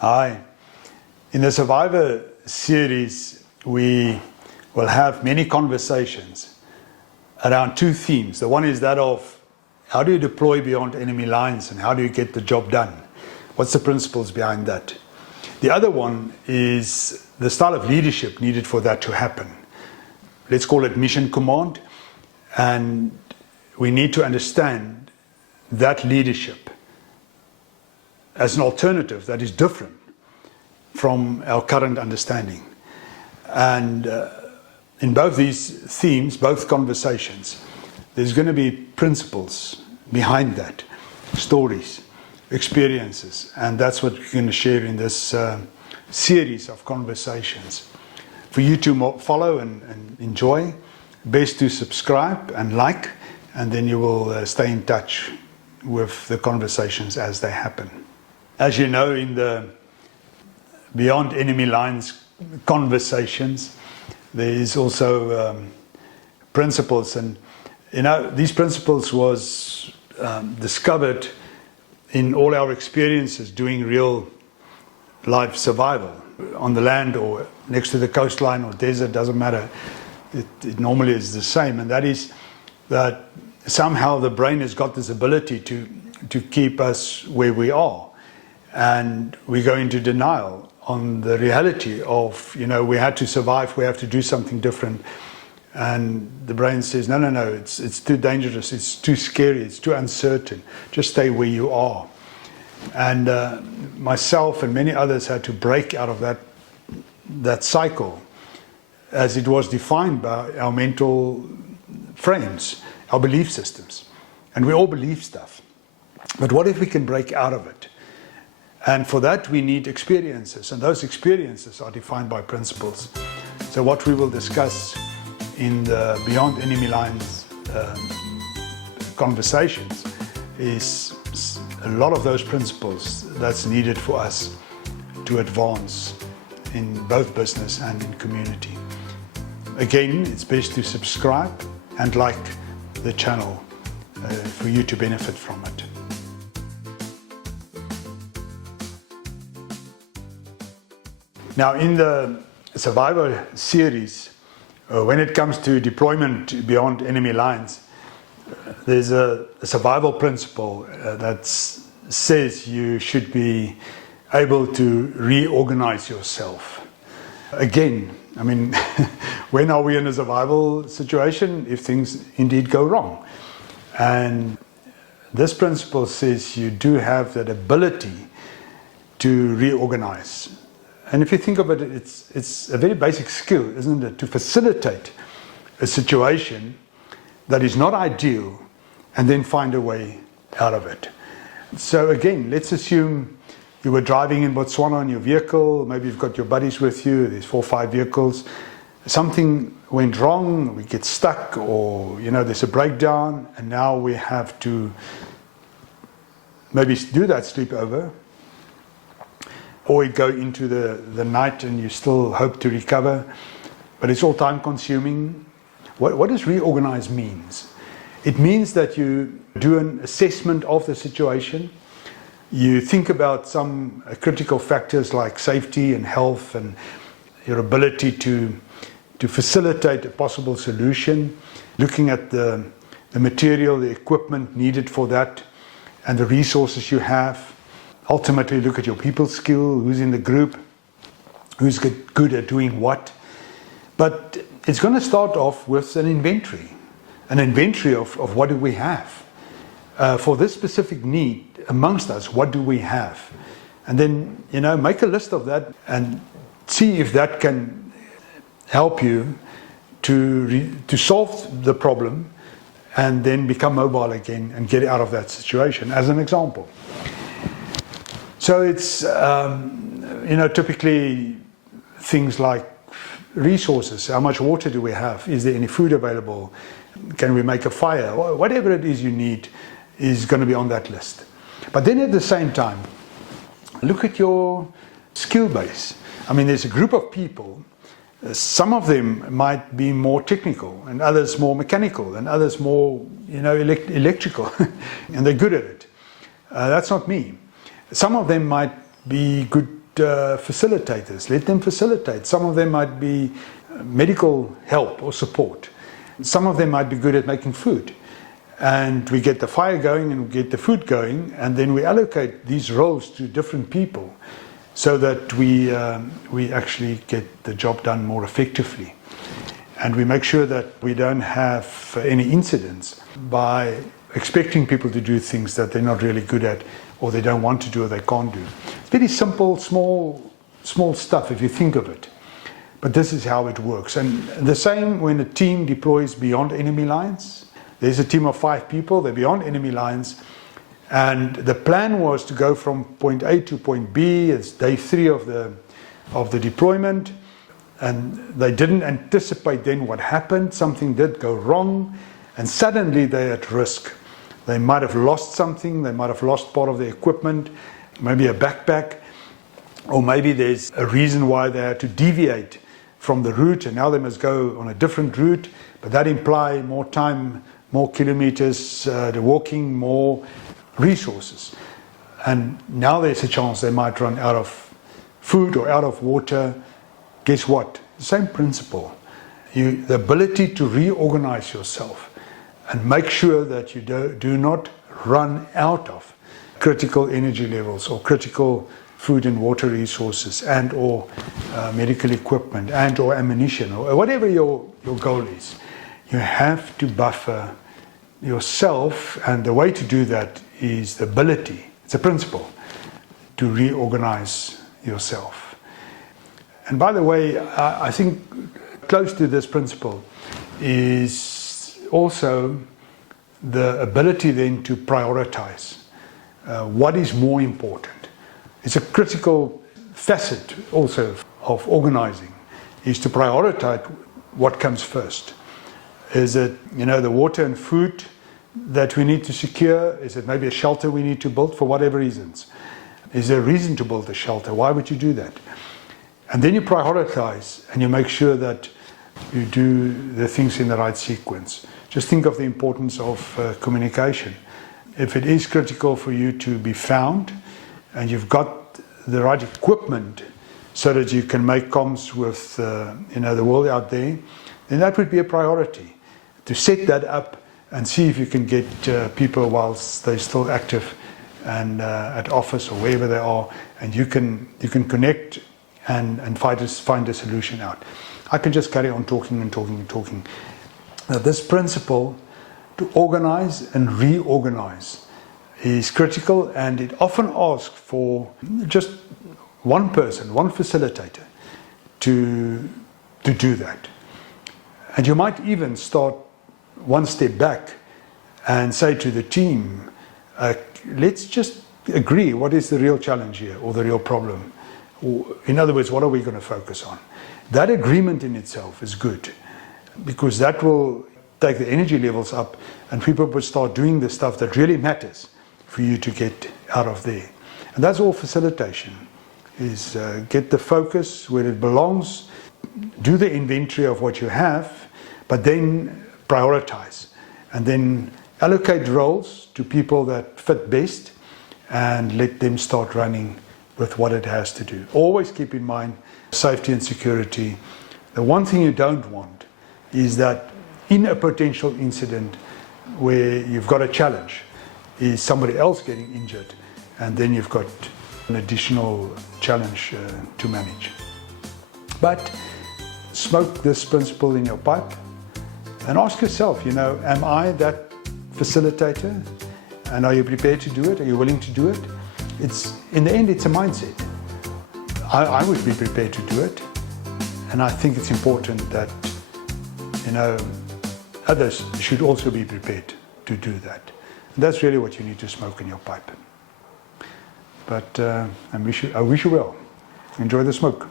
Hi. In the Survivor series, we will have many conversations around two themes. The one is that of how do you deploy beyond enemy lines and how do you get the job done? What's the principles behind that? The other one is the style of leadership needed for that to happen. Let's call it mission command. And we need to understand that leadership as an alternative that is different from our current understanding. And in both these themes, both conversations, there's going to be principles behind that, stories, experiences, and that's what we're going to share in this series of conversations. For you to follow and enjoy, best to subscribe and like, and then you will stay in touch with the conversations as they happen. As you know, in the Beyond Enemy Lines conversations, there is also principles, and these principles was discovered in all our experiences doing real life survival on the land or next to the coastline or desert, doesn't matter. It normally is the same, and that is that somehow the brain has got this ability to keep us where we are, and we go into denial on the reality of, we had to survive, we have to do something different. And the brain says, no, it's too dangerous, it's too scary, it's too uncertain, just stay where you are. And myself and many others had to break out of that cycle as it was defined by our mental frames, our belief systems. And we all believe stuff. But what if we can break out of it? And for that we need experiences, and those experiences are defined by principles. So what we will discuss in the Beyond Enemy Lines conversations is a lot of those principles that's needed for us to advance in both business and in community. Again, it's best to subscribe and like the channel for you to benefit from it. Now, in the Survivor series, when it comes to deployment beyond enemy lines, there's a survival principle that says you should be able to reorganize yourself. Again, when are we in a survival situation? If things indeed go wrong. And this principle says you do have that ability to reorganize. And if you think of it, it's a very basic skill, isn't it? To facilitate a situation that is not ideal and then find a way out of it. So again, let's assume you were driving in Botswana in your vehicle, maybe you've got your buddies with you, there's 4 or 5 vehicles. Something went wrong, we get stuck, or there's a breakdown, and now we have to maybe do that sleepover. Or you go into the night and you still hope to recover, but it's all time consuming. What does reorganize means? It means that you do an assessment of the situation. You think about some critical factors like safety and health and your ability to facilitate a possible solution, looking at the material, the equipment needed for that, and the resources you have. Ultimately, look at your people skill, who's in the group, who's good at doing what. But it's going to start off with an inventory of what do we have. For this specific need amongst us, what do we have? And then, make a list of that and see if that can help you to solve the problem and then become mobile again and get out of that situation, as an example. So it's, typically things like resources. How much water do we have? Is there any food available? Can we make a fire? Whatever it is you need is going to be on that list. But then at the same time, look at your skill base. There's a group of people. Some of them might be more technical, and others more mechanical, and others more, electrical, and they're good at it. That's not me. Some of them might be good facilitators. Let them facilitate. Some of them might be medical help or support. Some of them might be good at making food. And we get the fire going and we get the food going, and then we allocate these roles to different people so that we actually get the job done more effectively. And we make sure that we don't have any incidents by expecting people to do things that they're not really good at, or they don't want to do, or they can't do. It's very simple, small stuff if you think of it. But this is how it works. And the same when a team deploys beyond enemy lines. There's a team of 5 people, they're beyond enemy lines. And the plan was to go from point A to point B. It's day 3 of the deployment. And they didn't anticipate then what happened. Something did go wrong. And suddenly they're at risk. They might have lost something. They might have lost part of their equipment, maybe a backpack. Or maybe there's a reason why they had to deviate from the route, and now they must go on a different route. But that implies more time, more kilometers, the walking, more resources. And now there's a chance they might run out of food or out of water. Guess what? The same principle. The ability to reorganize yourself and make sure that you do not run out of critical energy levels or critical food and water resources and or medical equipment and or ammunition or whatever your goal is. You have to buffer yourself, and the way to do that is the ability, it's a principle, to reorganize yourself. And by the way, I think close to this principle is also the ability then to prioritize what is more important. It's a critical facet also of organizing, is to prioritize what comes first. Is it, the water and food that we need to secure? Is it maybe a shelter we need to build for whatever reasons? Is there a reason to build a shelter? Why would you do that? And then you prioritize and you make sure that you do the things in the right sequence. Just think of the importance of communication. If it is critical for you to be found and you've got the right equipment so that you can make comms with the world out there, then that would be a priority. To set that up and see if you can get people whilst they're still active and at office or wherever they are, and you can connect and find a solution out. I can just carry on talking and talking and talking. Now, this principle to organize and reorganize is critical, and it often asks for just one person, one facilitator to do that. And you might even start one step back and say to the team, let's just agree what is the real challenge here or the real problem. Or, in other words, what are we going to focus on? That agreement in itself is good, because that will take the energy levels up and people will start doing the stuff that really matters for you to get out of there. And that's all facilitation, is get the focus where it belongs, do the inventory of what you have, but then prioritize, and then allocate roles to people that fit best and let them start running with what it has to do. Always keep in mind safety and security. The one thing you don't want is that in a potential incident where you've got a challenge, is somebody else getting injured, and then you've got an additional challenge to manage. But smoke this principle in your pipe and ask yourself, am I that facilitator? And are you prepared to do it? Are you willing to do it? In the end, it's a mindset. I would be prepared to do it. And I think it's important that, others should also be prepared to do that. And that's really what you need to smoke in your pipe. But I wish you well. Enjoy the smoke.